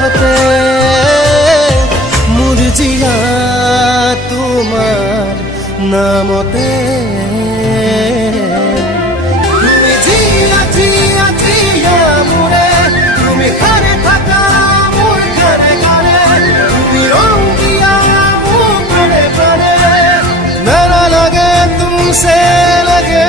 পৰশতে মোৰ জিয়া তোমাৰ নামতে তুমি জিয়া জিয়া জিয়া মোৰে তুমি ঘৰে থাকা মোৰ ঘৰে ঘৰে তুমি ৰং দিয়া মোৰ ঘৰে ঘৰে মেৰা লাগে তুমছে লাগে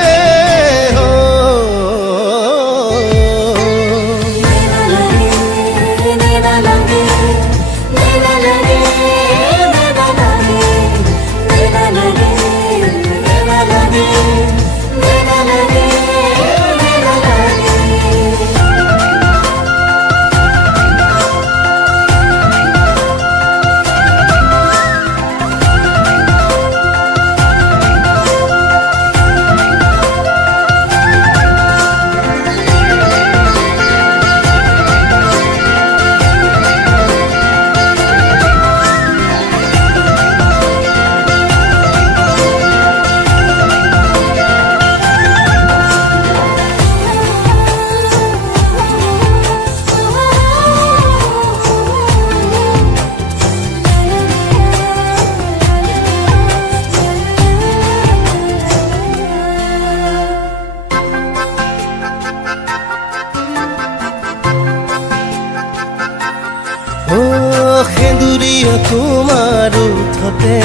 সেন্দুৰীয়া তোমাৰ উঠতে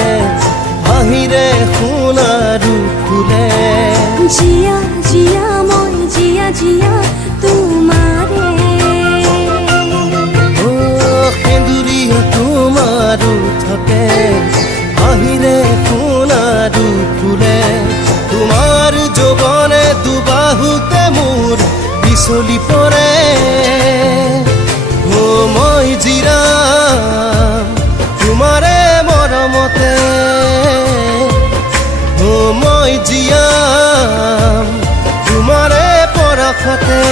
আহিৰে সোণাৰু ফুলে জিয়া জিয়া মই জিয়া জিয়া তোমাৰে সেন্দুৰীয়া তোমাৰ উঠতে আহিৰে সোণাৰু ফুলে তোমাৰ যৌৱনে দুবাহুতে মোৰ বিচলি পৰে মই জিৰাম তোমাৰে মৰমতে মই জিয়াম তোমাৰে পৰশতে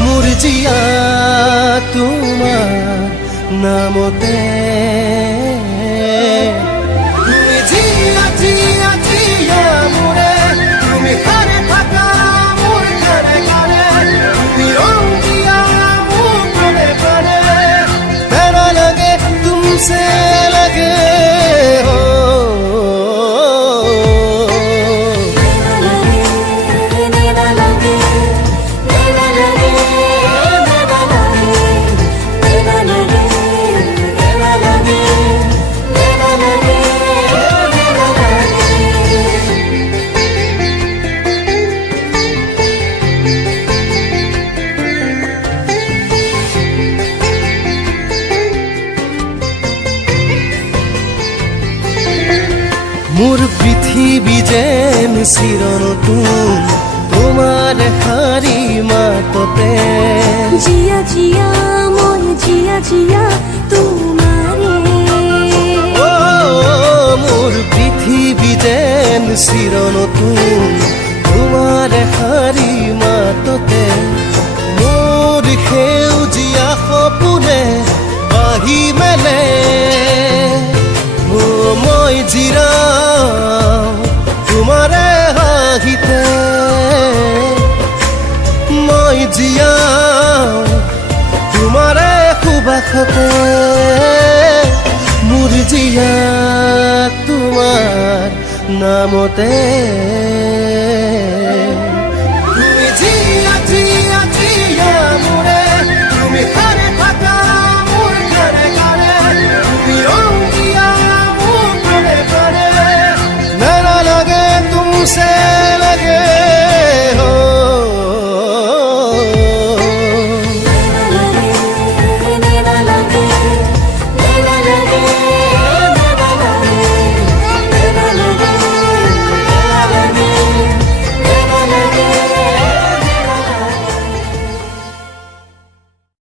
মোৰ জিয়া তোমাৰ নামতে তুমি জিয়া জিয়া জিয়া মোৰে তুমি ঘৰে থাকা মোৰ ঘৰে ঘৰে তুমি ৰং দিয়া तुमसे लगे हो মোৰ পৃথিৱী যেন চিৰনতুন তোমাৰ শাৰী মাততে জিয়া জিয়া মই জিয়া জিয়া তোমাৰে মোৰ পৃথিৱী যেন চিৰনতুন তোমাৰ শাৰী মাততে মোৰ সেউজীয়া সপোনে বাঢ়ি মেলে মই জিৰাও তোমাৰে হাঁহিতে মই জিয়াও তোমাৰে সুবাসতে মোৰ জিয়া তোমাৰ নামতে